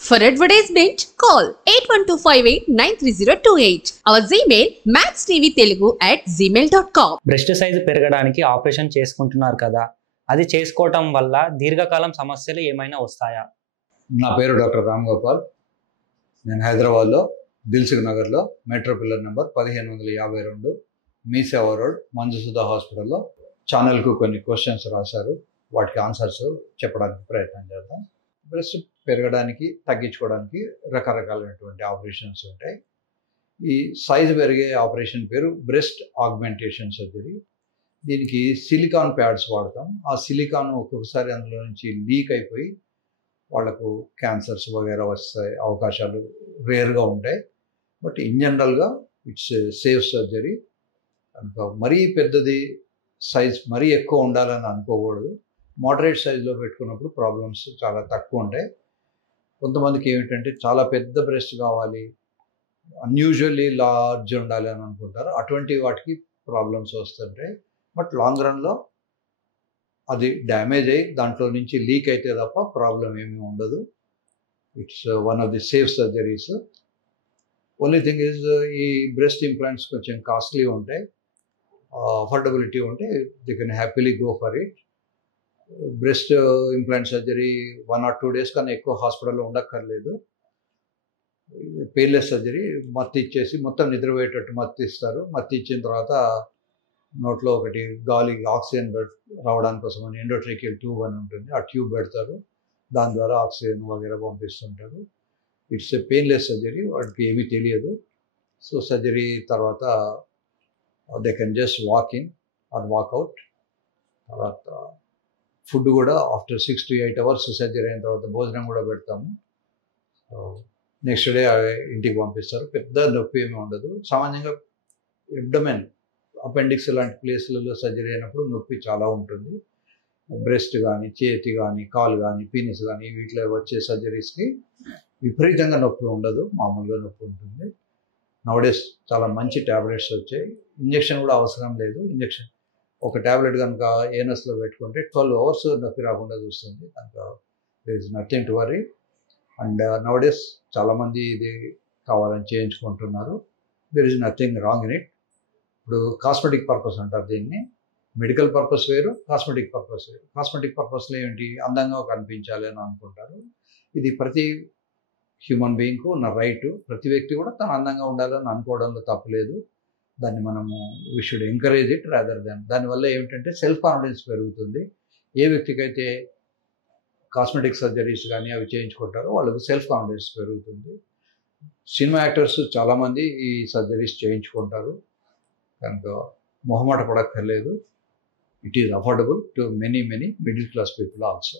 For advertisement, call 8125893028. Our Gmail maxtvtelugu@gmail.com. Breast size పెరగడానికి operation చేసుకుంటున్నారు కదా, అది చేసుకోవటం వల్ల దీర్ఘకాలం సమస్యలు ఏమైనా వస్తాయా? నా పేరు డాక్టర్ రామ్ గోపాల్. నేను హైదరాబాద్లో దిల్సుఖ్ నగర్లో మెట్రో పిల్లర్ నెంబర్ 1552 మీ సేవా రోడ్ మంజుసుధా హాస్పిటల్లో ఛానల్కు కొన్ని క్వశ్చన్స్ రాశారు. వాటికి ఆన్సర్స్ చెప్పడానికి ప్రయత్నం చేద్దాం. బ్రెస్ట్ పెరగడానికి తగ్గించుకోవడానికి రకరకాలైనటువంటి ఆపరేషన్స్ ఉంటాయి. ఈ సైజు పెరిగే ఆపరేషన్ పేరు బ్రెస్ట్ ఆగ్మెంటేషన్ సర్జరీ. దీనికి సిలికాన్ ప్యాడ్స్ వాడతాం. ఆ సిలికాన్ ఒక్కొక్కసారి అందులో నుంచి లీక్ అయిపోయి వాళ్ళకు క్యాన్సర్స్ వగైరా వస్తే అవకాశాలు రేర్గా ఉంటాయి. బట్ ఇన్ జనరల్గా ఇట్స్ సేఫ్ సర్జరీ. కనుక మరీ పెద్దది సైజ్ మరీ ఎక్కువ ఉండాలని అనుకోకూడదు. మోడరేట్ సైజులో పెట్టుకున్నప్పుడు ప్రాబ్లమ్స్ చాలా తక్కువ ఉంటాయి. కొంతమందికి ఏమిటంటే చాలా పెద్ద బ్రెస్ట్ కావాలి, అన్యూజువల్లీ లార్జ్ ఉండాలి అని అనుకుంటారు. అటువంటి వాటికి ప్రాబ్లమ్స్ వస్తుంటాయి. బట్ లాంగ్ రన్లో అది డ్యామేజ్ అయ్యి దాంట్లో నుంచి లీక్ అయితే తప్ప ప్రాబ్లం ఏమీ ఉండదు. It's one of the safe surgeries. Only thing is ఈ బ్రెస్ట్ ఇంప్లాంట్స్ కొంచెం కాస్ట్లీ ఉంటాయి. అఫోర్డబిలిటీ ఉంటే they can happily go for it. Breast implant surgery 1 or 2 days కన్నా ఎక్కువ హాస్పిటల్లో ఉండక్కర్లేదు. Painless surgery. మత్తు ఇచ్చేసి మొత్తం నిద్రపోయేటట్టు మత్తు ఇస్తారు. మత్తు ఇచ్చిన తర్వాత నోట్లో ఒకటి గాలి ఆక్సిజన్ రావడానికి కోసం అని ఎండోట్రేకియల్ ట్యూబ్ అని ఉంటుంది, ఆ ట్యూబ్ పెడతారు. దాని ద్వారా ఆక్సిజన్ వగైరా పంపిస్తుంటారు. It's a painless surgery. వాటికి ఏమీ తెలియదు. సో సర్జరీ తర్వాత they can just walk in or walk out. తర్వాత ఫుడ్ కూడా ఆఫ్టర్ 6 to 8 hours సర్జరీ అయిన తర్వాత భోజనం కూడా పెడతాము. నెక్స్ట్ డే ఇంటికి పంపిస్తారు. పెద్ద నొప్పి ఏమీ ఉండదు. సామాన్యంగా ఎబ్డమెన్, అపెండిక్స్ లాంటి ప్లేస్లలో సర్జరీ అయినప్పుడు నొప్పి చాలా ఉంటుంది. బ్రెస్ట్ కానీ, చేతి కానీ, కాలు కానీ, పీనిస్ కానీ వీటిలో వచ్చే సర్జరీస్కి విపరీతంగా నొప్పి ఉండదు, మామూలుగా నొప్పి ఉంటుంది. నవడేస్ చాలా మంచి ట్యాబ్లెట్స్ వచ్చాయి. ఇంజెక్షన్ కూడా అవసరం లేదు. ఇంజెక్షన్ ఒక ట్యాబ్లెట్ కనుక ఏనస్లో పెట్టుకుంటే 12 hours నొప్పి రాకుండా చూస్తుంది. కనుక there is nothing to worry. And nowadays చాలామంది ఇది కావాలని చేయించుకుంటున్నారు. There is nothing wrong in it. ఇప్పుడు కాస్మెటిక్ పర్పస్ అంటారు దీన్ని. మెడికల్ పర్పస్ వేరు, కాస్మెటిక్ పర్పస్ వేరు. కాస్మెటిక్ పర్పస్లో ఏంటి, అందంగా కనిపించాలి అని అనుకుంటారు. ఇది ప్రతి హ్యూమన్ బీయింగ్కు ఉన్న రైటు. ప్రతి వ్యక్తి కూడా తను అందంగా ఉండాలని అనుకోవడంలో తప్పులేదు. దాన్ని మనము we should encourage it rather than. దానివల్ల ఏమిటంటే సెల్ఫ్ కాన్ఫిడెన్స్ పెరుగుతుంది. ఏ వ్యక్తికైతే కాస్మెటిక్ సర్జరీస్ కానీ అవి చేయించుకుంటారో వాళ్ళకి సెల్ఫ్ కాన్ఫిడెన్స్ పెరుగుతుంది. సినిమా యాక్టర్స్ చాలామంది ఈ సర్జరీస్ చేయించుకుంటారు. కనుక మొహమాట పడక్కర్లేదు. It is affordable to many middle class people also.